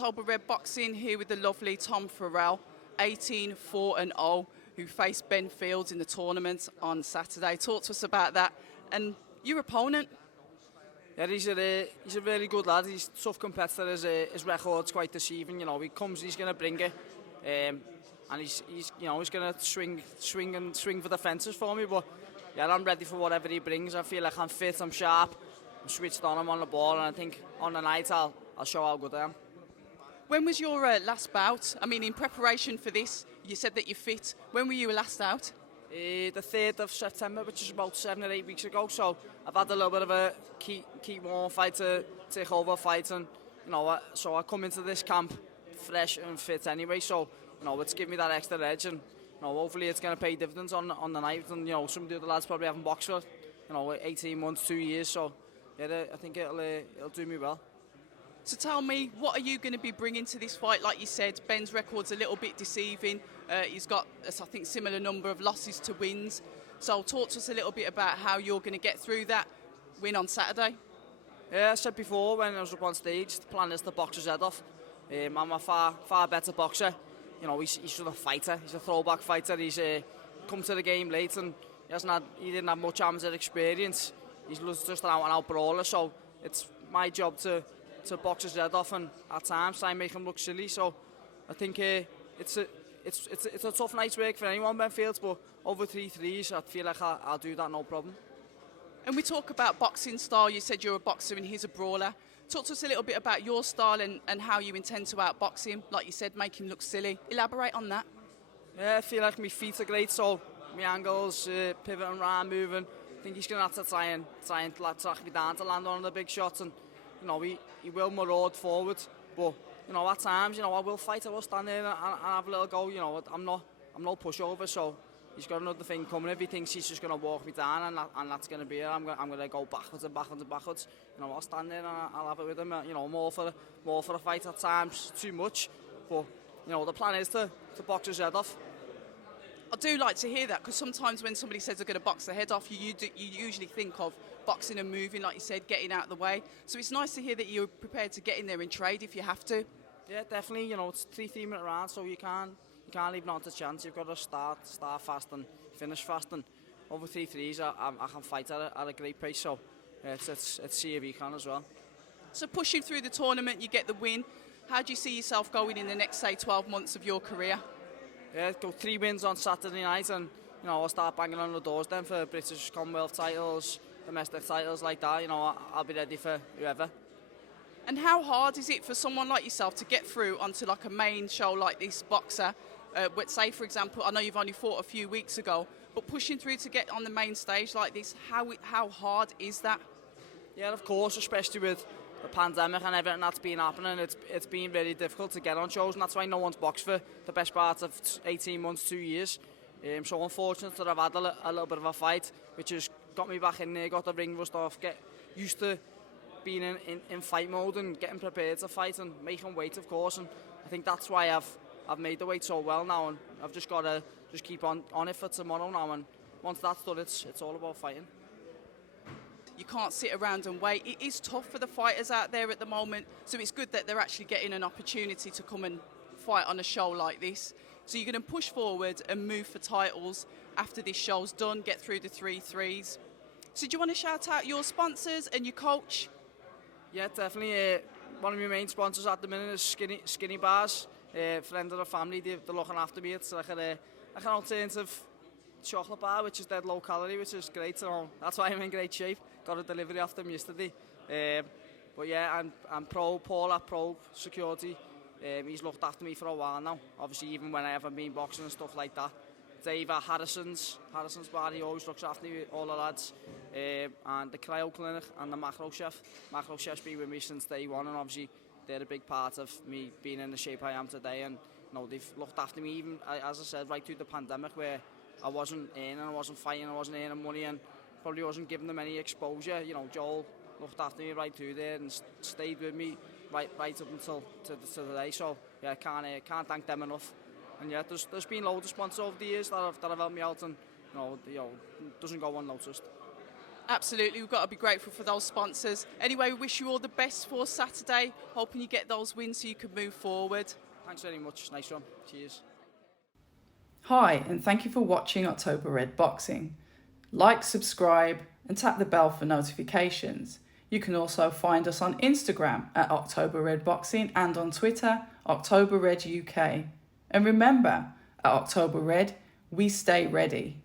October Red Boxing here with the lovely Tom Farrell, 18-4-0, who faced Ben Fields in the tournament on Saturday. Talk to us about that and your opponent. Yeah, he's a really good lad. He's a tough competitor. His record's quite deceiving. You know, he comes, he's going to bring it, and he's going to swing for the fences for me. But yeah, I'm ready for whatever he brings. I feel like I'm fit, I'm sharp, I'm switched on, I'm on the ball, and I think on the night I'll show how good I am. When was your last bout? I mean, in preparation for this, you said that you're fit. When were you last out? The 3rd of September, which is about 7 or 8 weeks ago. So I've had a little bit of a keep warm fight to take over fight, and you know, so I come into this camp fresh and fit anyway. So you know, it's given me that extra edge, and you know, hopefully it's going to pay dividends on the night. And you know, some of the other lads probably haven't boxed for 18 months, 2 years. So yeah, I think it'll do me well. So tell me, what are you going to be bringing to this fight? Like you said, Ben's record's a little bit deceiving. He's got, I think, similar number of losses to wins. So talk to us a little bit about how you're going to get through that win on Saturday. Yeah, I said before when I was up on stage, the plan is to box his head off. I'm a far better boxer. You know, he's just a fighter. He's a throwback fighter. He's come to the game late, and he didn't have much amateur experience. He's just an out-and-out brawler. So it's my job to box his head off, and at times try and make him look silly. So I think it's a tough night's work for anyone, Ben Fields, but over 3-3s, I feel like I'll do that no problem. And we talk about boxing style. You said you're a boxer and he's a brawler. Talk to us a little bit about your style and how you intend to outbox him. Like you said, make him look silly. Elaborate on that. Yeah, I feel like my feet are great, so my angles, pivoting around, moving. I think he's going to have to try and track me down to land one of the big shots, and you know, he will maraud forward, but you know, at times, you know, I will fight, I will stand there and have a little go. You know, I'm no pushover, so he's got another thing coming. If he thinks he's just going to walk me down and that's going to be it, I'm going to go backwards and backwards and backwards. You know, I'll stand there and I'll have it with him. You know, more for a fight at times, too much, but you know, the plan is to box his head off. I do like to hear that, because sometimes when somebody says they're going to box their head off, you usually think of boxing and moving, like you said, getting out of the way. So it's nice to hear that you're prepared to get in there and trade if you have to. Yeah, definitely. You know, it's 3-3-minute rounds, so you can't leave not a chance. You've got to start fast and finish fast. And over 3-3s, I can fight at a great pace. So it's see if you can as well. So pushing through the tournament, you get the win. How do you see yourself going in the next, say, 12 months of your career? Yeah, go 3 wins on Saturday night, and you know, I'll start banging on the doors then for British Commonwealth titles, domestic titles like that. You know, I'll be ready for whoever. And how hard is it for someone like yourself to get through onto like a main show like this, boxer? Say, for example, I know you've only fought a few weeks ago, but pushing through to get on the main stage like this, how hard is that? Yeah, of course, especially with the pandemic and everything that's been happening, it's been very difficult to get on shows, and that's why no one's boxed for the best part of 18 months, 2 years. So unfortunate that I've had a little bit of a fight, which has got me back in there, got the ring rust off, get used to being in fight mode and getting prepared to fight and making weight, of course. And I think that's why I've made the weight so well now, and I've just got to keep on it for tomorrow now. And once that's done, it's all about fighting. You can't sit around and wait. It is tough for the fighters out there at the moment, so it's good that they're actually getting an opportunity to come and fight on a show like this. So you're going to push forward and move for titles after this show's done, get through the 3-3s. So do you want to shout out your sponsors and your coach? Yeah, definitely. One of my main sponsors at the minute is Skinny Bars. Friend of the family, they're looking after me. It's like an alternative chocolate bar, which is dead low calorie, which is great. So that's why I'm in great shape. Got a delivery off them yesterday. But yeah, I'm Paul at Pro Security. He's looked after me for a while now. Obviously, even when I haven't been boxing and stuff like that. Dave at Harrison's bar, he always looks after me, all the lads. And the Cryo Clinic and the Macro Chef. Macro Chef's been with me since day one, and obviously they're a big part of me being in the shape I am today. And you know, they've looked after me even, as I said, right through the pandemic, where I wasn't earning, I wasn't fighting, I wasn't earning money, and probably wasn't giving them any exposure. You know, Joel looked after me right through there and stayed with me right up until today. So yeah, I can't thank them enough. And yeah, there's been loads of sponsors over the years that have helped me out, and you know, it doesn't go unnoticed. Absolutely, we've got to be grateful for those sponsors. Anyway, we wish you all the best for Saturday, hoping you get those wins so you can move forward. Thanks very much. Nice one. Cheers. Hi, and thank you for watching October Red Boxing. Like, subscribe, and tap the bell for notifications. You can also find us on Instagram at October Red Boxing and on Twitter, October Red UK. And remember, at October Red, we stay ready.